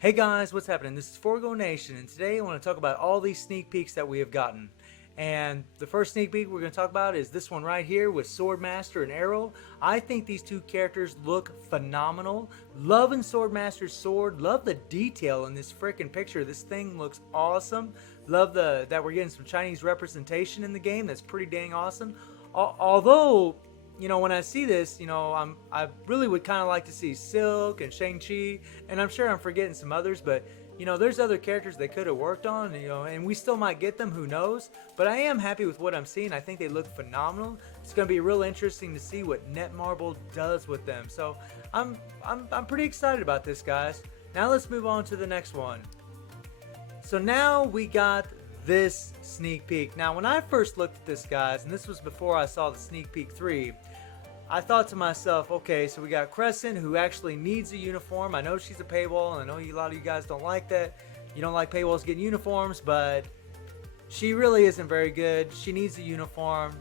Hey guys, what's happening? This is Forgo Nation, and today I want to talk about all these sneak peeks that we have gotten. And the first sneak peek we're going to talk about is this one right here with Swordmaster and Arrow. I think these two characters look phenomenal. Loving Swordmaster's sword. Love the detail in this freaking picture. This thing looks awesome. Love that we're getting some Chinese representation in the game. That's pretty dang awesome. Although, when I see this, I really would kind of like to see Silk and Shang-Chi, and I'm sure I'm forgetting some others, but there's other characters they could have worked on, and we still might get them, who knows? But I am happy with what I'm seeing. I think they look phenomenal. It's going to be real interesting to see what Netmarble does with them. So I'm pretty excited about this, guys. Now let's move on to the next one. So now we got this sneak peek. Now when I first looked at this, guys, and this was before I saw the sneak peek 3, I thought to myself, okay, so we got Crescent, who actually needs a uniform. I know she's a paywall, and I know a lot of you guys don't like that. You don't like paywalls getting uniforms, but she really isn't very good. She needs a uniform.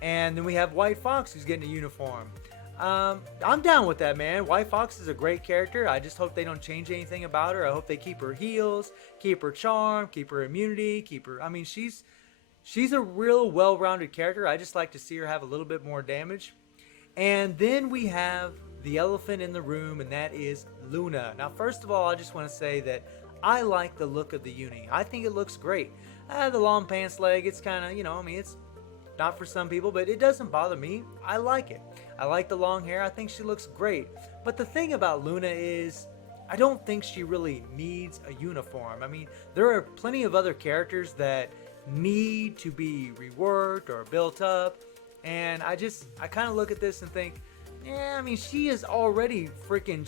And then we have White Fox, who's getting a uniform. I'm down with that, man. White Fox is a great character. I just hope they don't change anything about her. I hope they keep her heals, keep her charm, keep her immunity, keep her... I mean, she's a real well-rounded character. I just like to see her have a little bit more damage. And then we have the elephant in the room, and that is Luna. Now, first of all, I just want to say that I like the look of the uni. I think it looks great. The long pants leg, it's kind of, it's not for some people, but it doesn't bother me. I like it. I like the long hair. I think she looks great. But the thing about Luna is, I don't think she really needs a uniform. I mean, there are plenty of other characters that need to be reworked or built up. And I kind of look at this and think, yeah, I mean, she is already freaking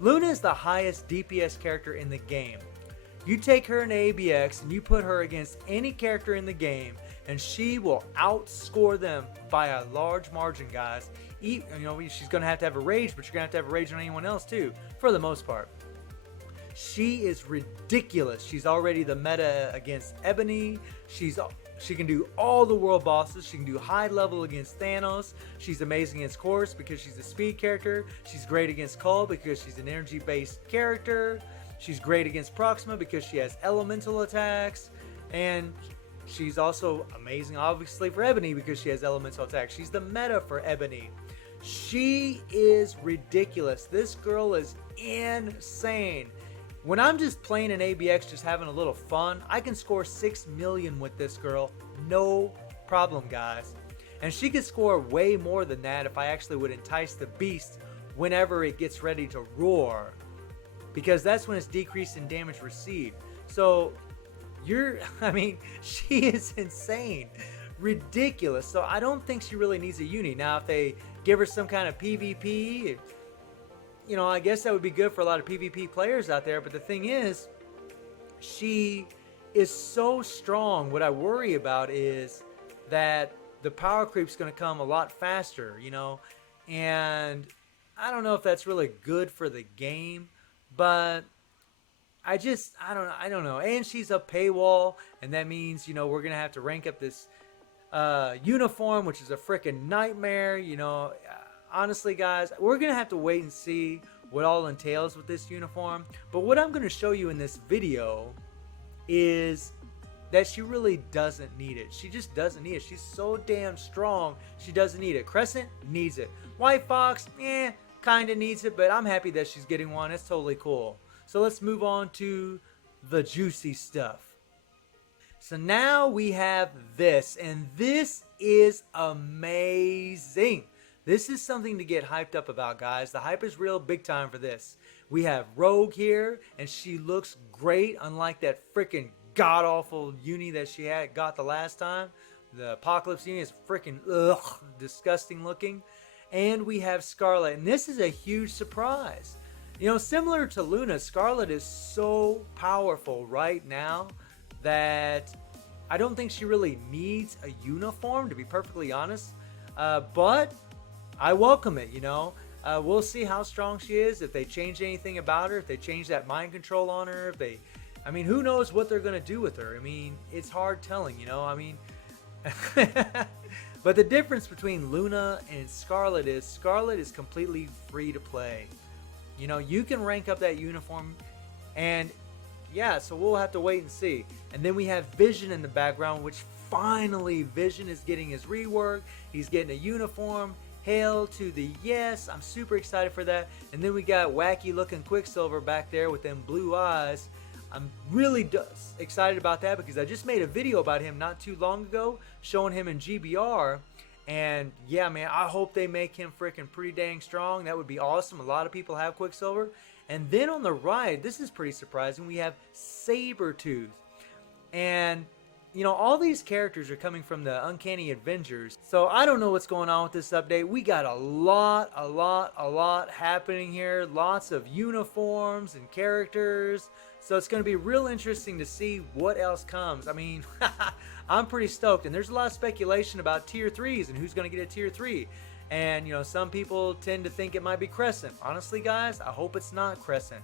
Luna is the highest DPS character in the game. You take her in ABX and you put her against any character in the game, and she will outscore them by a large margin, guys. She's going to have a rage, but you're going to have a rage on anyone else too, for the most part. She is ridiculous. She's already the meta against Ebony. She can do all the world bosses. She can do high level against Thanos. She's amazing against Chorus because she's a speed character. She's great against Cull because she's an energy based character. She's great against Proxima because she has elemental attacks. And she's also amazing obviously for Ebony because she has elemental attacks. She's the meta for Ebony. She is ridiculous. This girl is insane. When I'm just playing an ABX, just having a little fun, I can score 6 million with this girl. No problem, guys. And she could score way more than that if I actually would entice the beast whenever it gets ready to roar. Because that's when it's decreased in damage received. So, she is insane. Ridiculous. So I don't think she really needs a uni. Now, if they give her some kind of PvP... I guess that would be good for a lot of PvP players out there. But the thing is, she is so strong. What I worry about is that the power creep's going to come a lot faster, And I don't know if that's really good for the game. But I don't know. And she's a paywall. And that means, we're going to have to rank up this uniform, which is a freaking nightmare, Honestly, guys, we're going to have to wait and see what all entails with this uniform. But what I'm going to show you in this video is that she really doesn't need it. She just doesn't need it. She's so damn strong, she doesn't need it. Crescent needs it. White Fox, kind of needs it, but I'm happy that she's getting one. It's totally cool. So let's move on to the juicy stuff. So now we have this, and this is amazing. This is something to get hyped up about, guys. The hype is real big time for this. We have Rogue here, and she looks great, unlike that freaking god-awful uni that she got the last time. The Apocalypse uni is freaking disgusting looking. And we have Scarlet, and this is a huge surprise. Similar to Luna, Scarlet is so powerful right now that I don't think she really needs a uniform, to be perfectly honest. But I welcome it, We'll see how strong she is, if they change anything about her, if they change that mind control on her, who knows what they're going to do with her. It's hard telling, But the difference between Luna and Scarlet is completely free to play. You can rank up that uniform And yeah, so we'll have to wait and see. And then we have Vision in the background, which finally Vision is getting his rework. He's getting a uniform. Hail to the yes. I'm super excited for that. And then we got wacky looking Quicksilver back there with them blue eyes. I'm really excited about that because I just made a video about him not too long ago showing him in GBR. And yeah, man, I hope they make him freaking pretty dang strong. That would be awesome. A lot of people have Quicksilver. And then on the right, this is pretty surprising, we have Sabretooth. And you know, all these characters are coming from the Uncanny Avengers. So I don't know what's going on with this update. We got a lot happening here. Lots of uniforms and characters. So it's going to be real interesting to see what else comes. I mean, I'm pretty stoked. And there's a lot of speculation about tier 3s and who's going to get a tier 3. And, you know, some people tend to think it might be Crescent. Honestly, guys, I hope it's not Crescent.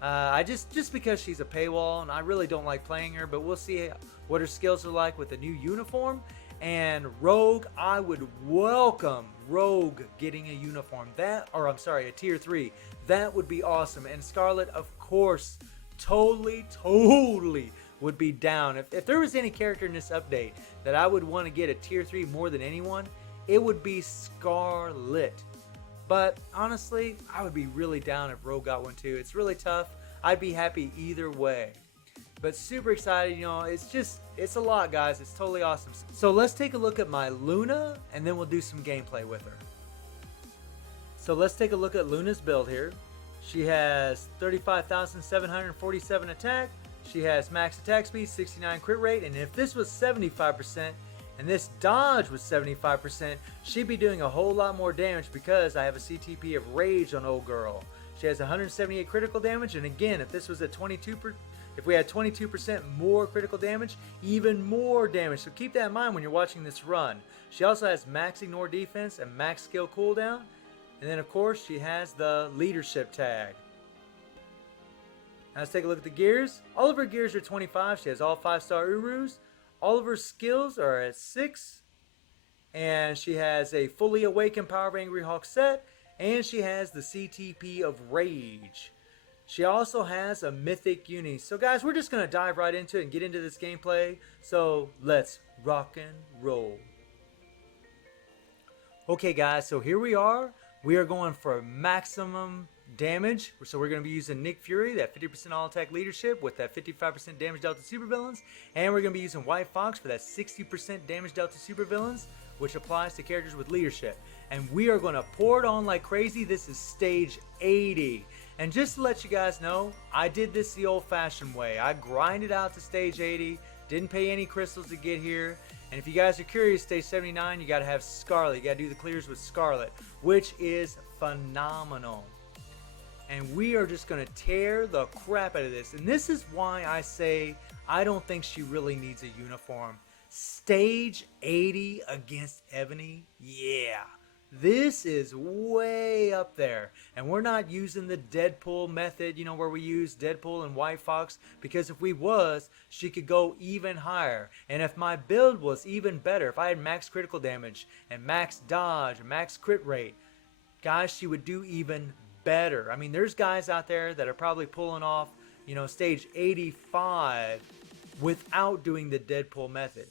I just because she's a paywall and I really don't like playing her, but we'll see what her skills are like with the new uniform. And Rogue, I would welcome Rogue getting a uniform. A tier 3. That would be awesome. And Scarlet, of course, totally would be down. If there was any character in this update that I would want to get a tier 3 more than anyone, it would be Scarlet. But honestly, I would be really down if Rogue got one too. It's really tough. I'd be happy either way. But super excited, you know, it's a lot, guys. It's totally awesome. So let's take a look at my Luna, and then we'll do some gameplay with her. So let's take a look at Luna's build here. She has 35,747 attack. She has max attack speed, 69 crit rate, and if this was 75%, and this dodge was 75%, she'd be doing a whole lot more damage because I have a CTP of Rage on old girl. She has 178 critical damage, and again, if this was at 22%, if we had 22% more critical damage, even more damage. So keep that in mind when you're watching this run. She also has max ignore defense and max skill cooldown, and then of course she has the leadership tag. Now let's take a look at the gears. All of her gears are 25. She has all 5-star Urus. All of her skills are at 6. And she has a fully awakened Power of Angry Hawk set. And she has the CTP of Rage. She also has a Mythic Uni. So guys, we're just going to dive right into it and get into this gameplay. So let's rock and roll. Okay guys, so here we are. We are going for maximum damage. So we're going to be using Nick Fury, that 50% all attack leadership with that 55% damage dealt to supervillains. And we're going to be using White Fox for that 60% damage dealt to supervillains, which applies to characters with leadership. And we are going to pour it on like crazy. This is stage 80. And just to let you guys know, I did this the old-fashioned way. I grinded out to stage 80, didn't pay any crystals to get here. And if you guys are curious, stage 79, you got to have Scarlet. You got to do the clears with Scarlet, which is phenomenal. And we are just going to tear the crap out of this. And this is why I say I don't think she really needs a uniform. Stage 80 against Ebony? Yeah. This is way up there. And we're not using the Deadpool method, you know, where we use Deadpool and White Fox. Because if we was, she could go even higher. And if my build was even better, if I had max critical damage and max dodge and max crit rate, guys, she would do even better. I mean, there's guys out there that are probably pulling off, you know, stage 85 without doing the Deadpool method.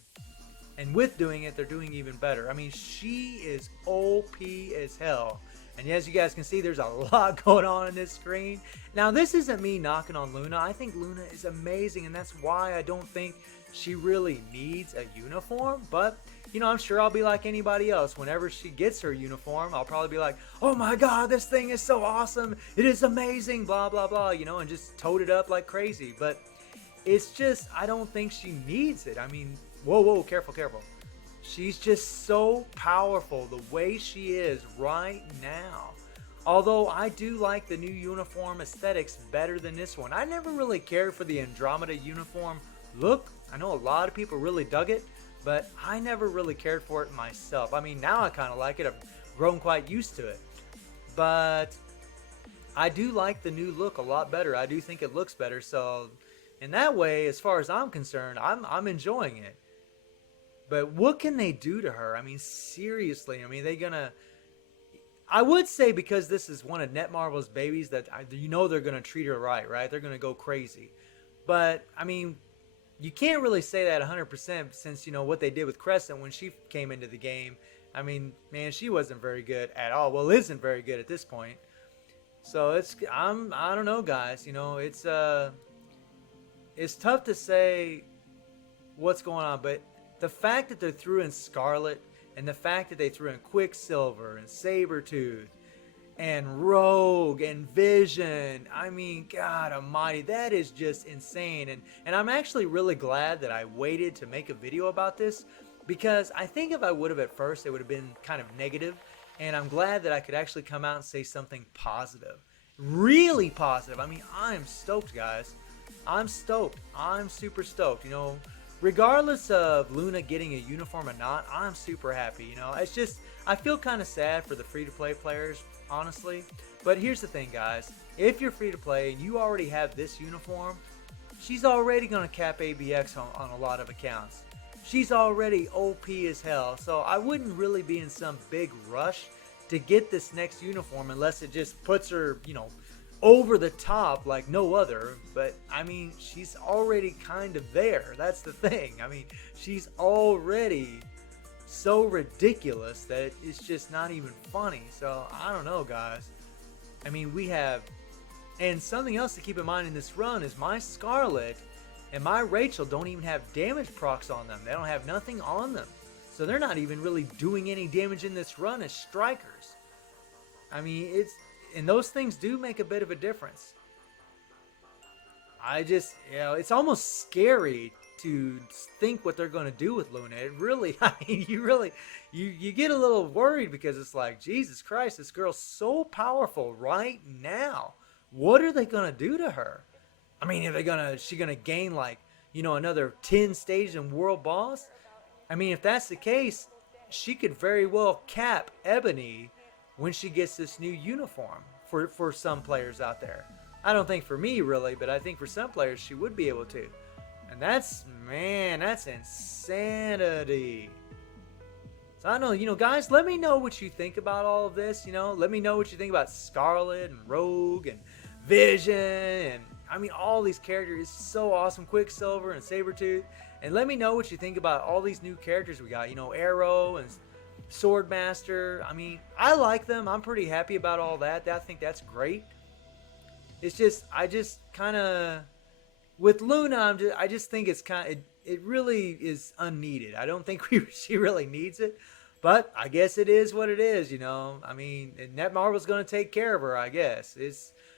And with doing it, they're doing even better. I mean, she is OP as hell. And as you guys can see, there's a lot going on in this screen. Now, this isn't me knocking on Luna. I think Luna is amazing, and that's why I don't think she really needs a uniform. But, you know, I'm sure I'll be like anybody else. Whenever she gets her uniform, I'll probably be like, oh my god, this thing is so awesome. It is amazing, blah, blah, blah, you know, and just tote it up like crazy. But it's just, I don't think she needs it. I mean, whoa, careful. She's just so powerful the way she is right now. Although I do like the new uniform aesthetics better than this one. I never really cared for the Andromeda uniform look. I know a lot of people really dug it, but I never really cared for it myself. I mean, now I kind of like it. I've grown quite used to it. But I do like the new look a lot better. I do think it looks better. So in that way, as far as I'm concerned, I'm enjoying it. But what can they do to her? I mean, seriously. I mean, I would say because this is one of Netmarble's babies that you know they're going to treat her right? They're going to go crazy. But, I mean, you can't really say that 100% since, you know, what they did with Crescent when she came into the game. I mean, man, she wasn't very good at all. Well, isn't very good at this point. So I don't know, guys. You know, it's tough to say what's going on, but the fact that they threw in Scarlet and the fact that they threw in Quicksilver and Sabretooth and Rogue and Vision, I mean, God almighty, that is just insane. And I'm actually really glad that I waited to make a video about this, because I think if I would have at first, it would have been kind of negative. And I'm glad that I could actually come out and say something positive. Really positive. I mean, I'm stoked, guys. I'm stoked. I'm super stoked. You know, regardless of Luna getting a uniform or not, I'm super happy. You know, it's just, I feel kind of sad for the free-to-play players, honestly. But here's the thing, guys. If you're free-to-play and you already have this uniform, she's already going to cap ABX on a lot of accounts. She's already OP as hell, so I wouldn't really be in some big rush to get this next uniform unless it just puts her, you know, over the top like no other. But, I mean, she's already kind of there. That's the thing. I mean, she's already so ridiculous that it's just not even funny. So, I don't know, guys. I mean, we have... And something else to keep in mind in this run is my Scarlet and my Rachel don't even have damage procs on them. They don't have nothing on them. So they're not even really doing any damage in this run as strikers. I mean, and those things do make a bit of a difference. I just, you know, it's almost scary to think what they're going to do with Luna. It really, I mean, you get a little worried because it's like, Jesus Christ, this girl's so powerful right now. What are they going to do to her? I mean, she gonna gain like, you know, another 10 stages in World Boss? I mean, if that's the case, she could very well cap Ebony when she gets this new uniform for some players out there. I don't think for me really, but I think for some players she would be able to. And that's insanity. So I don't know, you know, guys, let me know what you think about all of this, you know. Let me know what you think about Scarlet and Rogue and Vision and... I mean, all these characters is so awesome. Quicksilver and Sabretooth. And let me know what you think about all these new characters we got. You know, Arrow and Swordmaster. I mean, I like them. I'm pretty happy about all that. I think that's great. It's just, I just kind of... With Luna, I just think it's kind of... It really is unneeded. I don't think she really needs it. But I guess it is what it is, you know. I mean, Netmarble's going to take care of her, I guess.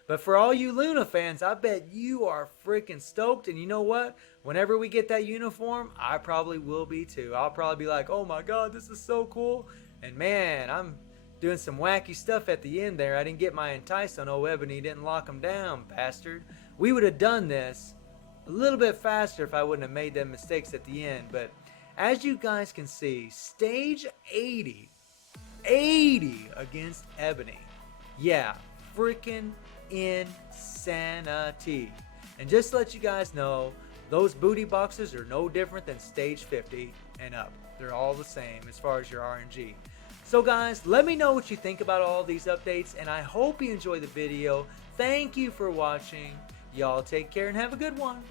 But for all you Luna fans, I bet you are freaking stoked. And you know what? Whenever we get that uniform, I probably will be too. I'll probably be like, oh my God, this is so cool. And man, I'm doing some wacky stuff at the end there. I didn't get my entice on old Ebony. Didn't lock him down, bastard. We would have done this a little bit faster if I wouldn't have made them mistakes at the end. But as you guys can see, stage 80 against Ebony. Yeah, freaking insanity. And just to let you guys know, those booty boxes are no different than stage 50 and up. They're all the same as far as your RNG. So guys, let me know what you think about all these updates, and I hope you enjoy the video. Thank you for watching. Y'all take care and have a good one.